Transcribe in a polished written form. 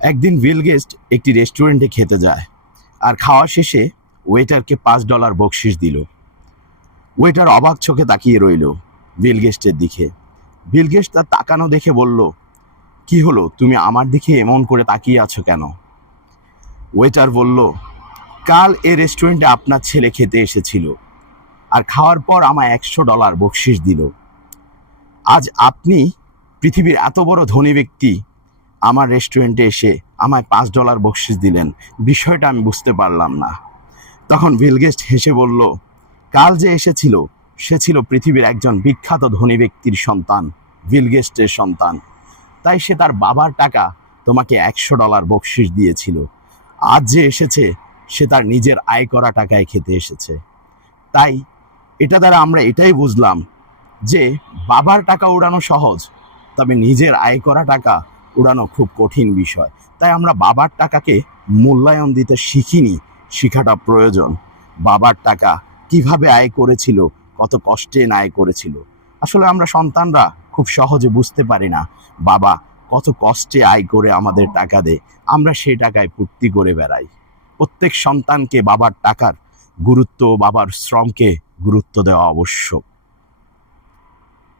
একদিন Bill Gates একটি রেস্টুরেন্টে খেতে যায় আর খাওয়া শেষে ওয়েটারকে $5 বকশিশ দিল। ওয়েটার অবাক চোখে তাকিয়ে রইল বিল গেটসের দিকে। বিল গেটস তার তাকানো দেখে বলল, কি হলো, তুমি আমার দিকে এমন করে তাকিয়ে আছো কেন? ওয়েটার বলল, কাল এই রেস্টুরেন্টে আপনার ছেলে খেতে এসেছিল আর খাওয়ার পর আমায় $100 বকশিশ দিল। আজ আপনি, পৃথিবীর এত বড় ধনী ব্যক্তি, আমার রেস্টুরেন্টে এসে আমায় $5 বকশিশ দিলেন। বিষয়টা আমি বুঝতে পারলাম না। তখন বিল গেটস হেসে বলল, কাল যে এসেছিল সে ছিল পৃথিবীর একজন বিখ্যাত ধনী ব্যক্তির সন্তান, বিল গেটসের সন্তান। তাই সে তার বাবার টাকা তোমাকে $100 বকশিশ দিয়েছিল। আজ যে এসেছে সে তার নিজের আয় করা টাকায় খেতে এসেছে। তাই এটা দ্বারা আমরা এটাই বুঝলাম যে বাবার টাকা উড়ানো সহজ, তবে নিজের আয় করা টাকা উড়ানো খুব কঠিন বিষয়। তাই আমরা বাবার টাকাকে মূল্যায়ন দিতে শিখিনি, শেখাটা প্রয়োজন। বাবার টাকা কিভাবে আয় করেছিল, কত কষ্টে আয় করেছিল। আসলে আমরা সন্তানরা খুব সহজে বুঝতে পারি না বাবা কত কষ্টে আয় করে আমাদের টাকা দেয়, আমরা সেই টাকায় ফুর্তি করে বেড়াই। প্রত্যেক সন্তানকে বাবার টাকার গুরুত্ব, বাবার শ্রমকে গুরুত্ব দেওয়া আবশ্যক।